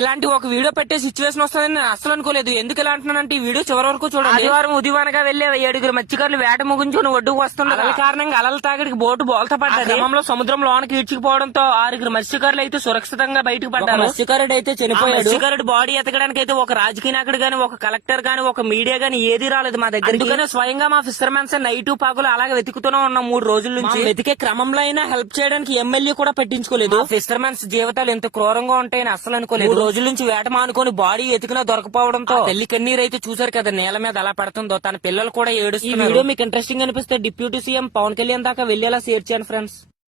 ఇలాంటి ఒక వీడియో పెట్టే సిచ్యువేషన్ వస్తుందని నేను అసలు అనుకోలేదు. ఎందుకు ఇలా అంటున్నానంటే ఈ వీడియో చివరి వరకు చూడండి. ఆదివారం ఉదయవానగా వెళ్లే 7 మత్స్యకారులు వేట ముగించుకుని ఒడ్డుకు వస్తున్నారు. అలల కారణంగా అలల తాకిడికి బోటు బోల్తా పడ్డది. క్రమంలో సముద్రం లోనికి ఈడ్చుకుపోవడంతో 6 మత్స్యకారులు అయితే సురక్షితంగా బయటకు పడ్డారు. మత్స్యకారుడు అయితే చనిపోయాడు. మత్స్యకారుడు బాడీ ఎతకడానికి అయితే ఒక రాజకీయ నాయకుడు గాని, ఒక కలెక్టర్ గాని, ఒక మీడియా గాని ఏది రాలేదు మా దగ్గర. అందుకనే స్వయంగా మా ఫిషర్మెన్స్ నైట్ పగలు అలాగే వెతుకుతూనే ఉన్నాం 3 రోజుల నుంచి. వెతికే క్రమంలో అయినా హెల్ప్ చేయడానికి ఎమ్మెల్యే కూడా పెట్టించుకోలేదు. ఫిషర్మెన్స్ జీవితాలు ఎంత క్రూరంగా ఉంటాయని అసలు అనుకోలేదు. 3 రోజుల నుంచి వేట మానుకొని బాడీ ఎతికినా దొరకపోవడంతో తల్లి కన్నీరు అయితే చూసారు కదా నేల మీద ఎలా పడుతుందో. తన పిల్లలు కూడా ఏడుస్తున్నారు. ఈ వీడియో మీకు ఇంట్రెస్టింగ్ అనిపిస్తే డిప్యూటీ సీఎం పవన్ కళ్యాణ్ దాకా వెళ్లేలా షేర్ చేయండి ఫ్రెండ్స్.